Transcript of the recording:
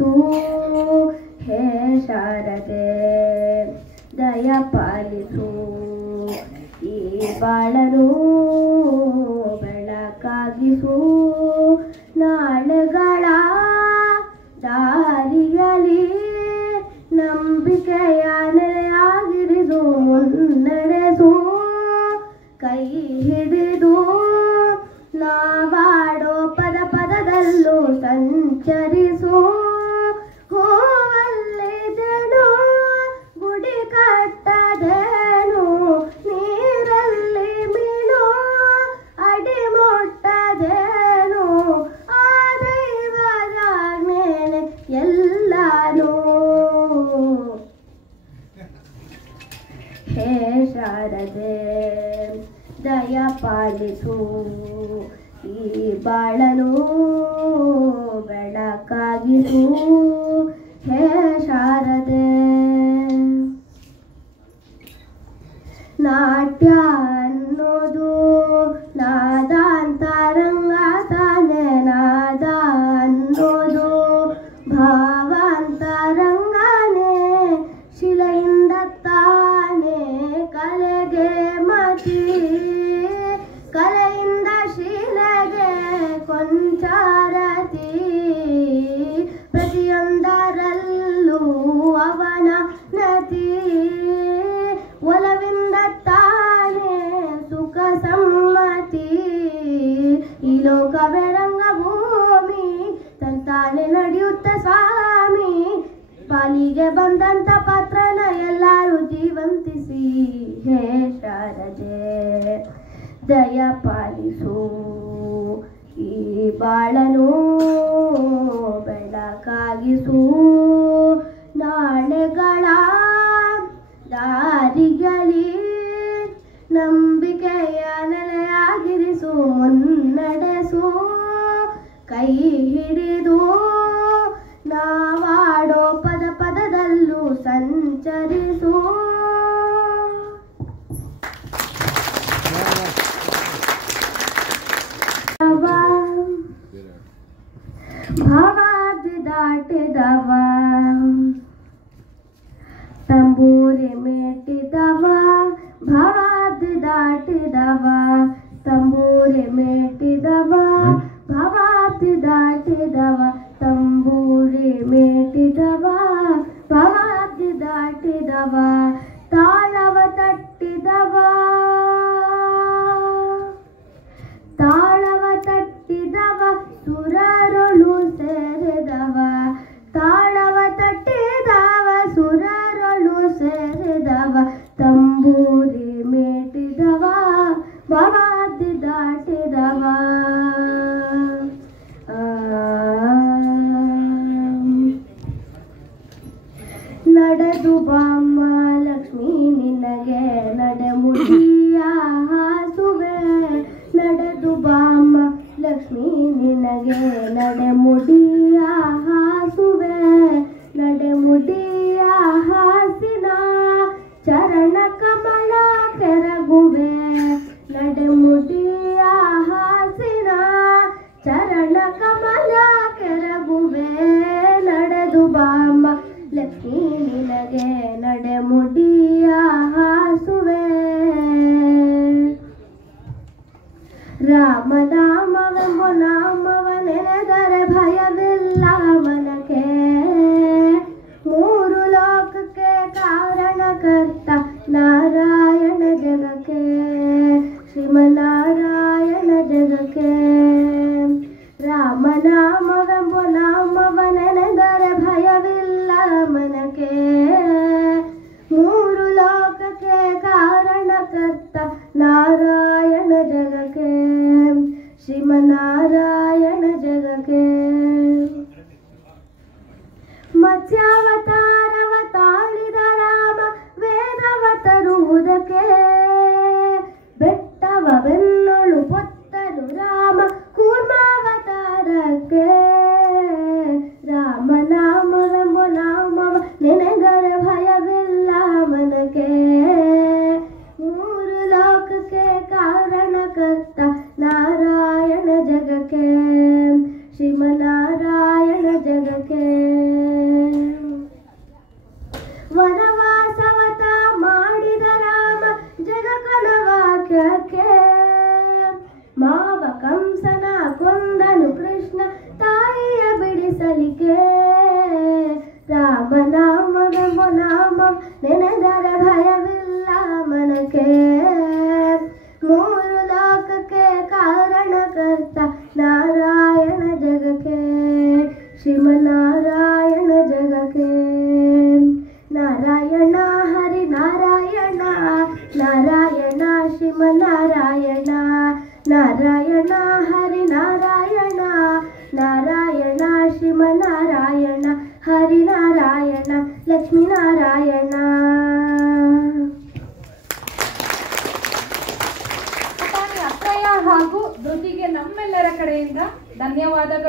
ಪಾಲಿಸು ಹೇ ಶಾರದೆ ದಯ ಪಾಲಿಸು ಈ ಬಾಳನು ಬೆಳಕಾಗಿಸು ನಾಳೆಗಳ ದಾರಿಯಲ್ಲಿ ನಂಬಿಕೆಯ ನೆಲೆಯಾಗಿರಿದು ಮುನ್ನಡೆಸು ಕೈ ಹಿಡಿದು ನಾವಾಡೋ ಪದ ಪದದಲ್ಲೂ ಸಂಚರಿಸು ಹೂವಲ್ಲಿದೆನು ಗುಡಿ ಕಟ್ಟದೇನು ನೀರಲ್ಲಿ ಮೀನು ಅಡಿ ಮುಟ್ಟದೇನು ಆ ದೈವದ ಮೇಲೆ ಎಲ್ಲಾನು ಹೇ ಶಾರದೆ ದಯ ಪಾಲಿಸು ಈ ಬಾಳನು ಬೆಳಕಾಗಿಸು ಹೇ ಶಾರದೆ ನಾಟ್ಯ ಅನ್ನೋದು ನಾದಾಂತರಂಗ ತಾನೆ ನಾದ ಅನ್ನೋದು ಭಾವಾಂತರಂಗನೇ ಶಿಲೆಯಿಂದ ತಾನೇ ಕಲೆಗೆ ಮತಿ ಕಲೆಯಿಂದ ಶಿಲೆಗೆ ಕೊಂಚಾರತಿ ಪ್ರತಿಯೊಂದರಲ್ಲೂ ಅವನ ನತಿ ಒಲವಿಂದ ತಾನೇ ಸುಖ ಸಮ್ಮತಿ ಈ ಲೋಕವೇ ರಂಗಭೂಮಿ ತಂತಾನೆ ನಡೆಯುತ್ತ ಸ್ವಾಮಿ ಪಾಲಿಗೆ ಬಂದಂತ ಪಾತ್ರನ ಎಲ್ಲರೂ ಜೀವಂತಿಸಿ ಹೇ ಶಾರದೆ ದಯ ಪಾಲಿಸು ಈ ಬಾಳನು ಬೆಳಕಾಗಿಸು ನಾಳೆಗಳ ದಾರಿಯಲ್ಲಿ ನಂಬಿಕೆಯ ನೆಲೆಯಾಗಿರಿಸು ಮುನ್ನಡೆಸು ಕೈ ಹಿಡಿದು ನಾವಾಡೋ ಪದ ಪದದಲ್ಲೂ ಸಂಚರಿಸು ಭಾವಾದಿ ದಾಟಿದವ ತಂಬೂರಿ ಮೇಟಿದವ ಭಾವಾದಿ ದಾಟಿದವ ತಂಬೂರಿ ಮೇಟಿದವ ಭಾವಾದಿ ದಾಟಿದವ ತಂಬೂರಿ ಮೇಟಿದವ ಭಾವಾದಿ ದಾಟಿದವ ತಾಳವ ತಟ್ಟಿದವ ತಾಳವ ತಟ್ಟಿದವ ಸುರರೊಳು ಸೇರಿದವ ತಾಳವ ತಟ್ಟಿದವ ಸುರರೊಳು ಸೇರಿದವ ತಂಬೂರಿ ಮೇಟಿದವ ಭವಾದಿ ದಾಟಿದವ ನಡೆದು ಬಾಮ್ಮ ಲಕ್ಷ್ಮೀ ನಿನಗೆ ನಡೆಮುಡಿಯ ಹಾಸುವೆ ನಡೆದು ಬಾಮ್ಮ ಲಕ್ಷ್ಮೀ ನಿನಗೆ ನಡೆಮುಡಿಯ ಹಾಸುವೆ ನಡೆಮುಡಿಯ ಹಾಸಿನ ಚರಣ ಕಮಲ ಕೆರಗುವೆ ನಡೆಮುಡಿಯ ಹಾಸಿನ ಚರಣ ಕಮಲ ಕೆರಗುವೆ ನಡೆದು ಬಾಮ್ಮ ಲಕ್ಷ್ಮೀ ನಿನಗೆ ನಡೆಮುಡಿಯ ಹಾಸುವೆ ರಾಮನಾಮವೆಂಬ ನಾಮವ ನೆನೆದರೆ ಭಯವಿಲ್ಲ ಮನಕ್ಕೆ ಮೂರು ಲೋಕಕ್ಕೆ ಕಾರಣಕರ್ತ ನಾರಾಯಣ ಜಗಕ್ಕೆ ಶ್ರೀಮನ್ನಾರಾಯಣ ಜಗಕ್ಕೆ ರಾಮನಾಮವೆಂಬ ನಾಮವ ನೆನೆದರೆ ಭಯವಿಲ್ಲ ಮನಕ್ಕೆ ಮೂರು ಲೋಕಕ್ಕೆ ಕಾರಣಕರ್ತ ನಾರಾಯಣ ಜಗಕ್ಕೆ ಶ್ರೀಮನ್ನಾರಾಯಣ ಜಗಕ್ಕೆ ಮತ್ಸ್ಯಾವತಾರವ ತಾಳಿದ ರಾಮ ವೇದವ ತರುವುದಕ್ಕೆ ಬೆಟ್ಟವ ಬೆನ್ನೊಳು ಪೊತ್ತನು ರಾಮ ಕೂರ್ಮಾವತಾರಕ್ಕೆ ರಾಮನಾಮವೆಂಬ ನಾಮವ ನೆನೆದರೆ ಭಯವಿಲ್ಲ ಮನಕ್ಕೆ ಮೂರು ಲೋಕಕ್ಕೆ ಕಾರಣಕರ್ತ ನಾರಾಯಣ ಜಗಕ್ಕೆ ಶ್ರೀಮನ್ನಾರಾಯಣ ಜಗಕ್ಕೆ ನೆನೆದರೆ ಭಯವಿಲ್ಲ ಮನಕ್ಕೆ ಮೂರು ಲೋಕಕ್ಕೆ ಕಾರಣಕರ್ತ ನಾರಾಯಣ ಜಗಕ್ಕೆ ಶ್ರೀಮನ್ನಾರಾಯಣ ಜಗಕ್ಕೆ ನಾರಾಯಣ ಹರಿ ನಾರಾಯಣ ನಾರಾಯಣ ಶ್ರೀಮನ್ನಾರಾಯಣ ನಾರಾಯಣ ಹರಿ ನಾರಾಯಣ ನಾರಾಯಣ ಶ್ರೀಮನ್ನಾರಾಯಣ ಹರಿನಾರಾಯಣ ಲಕ್ಷ್ಮೀನಾರಾಯಣ. ಅಕ್ಕಯ್ಯ ಹಾಗೂ ಧೃತಿಗೆ ನಮ್ಮೆಲ್ಲರ ಕಡೆಯಿಂದ ಧನ್ಯವಾದಗಳು.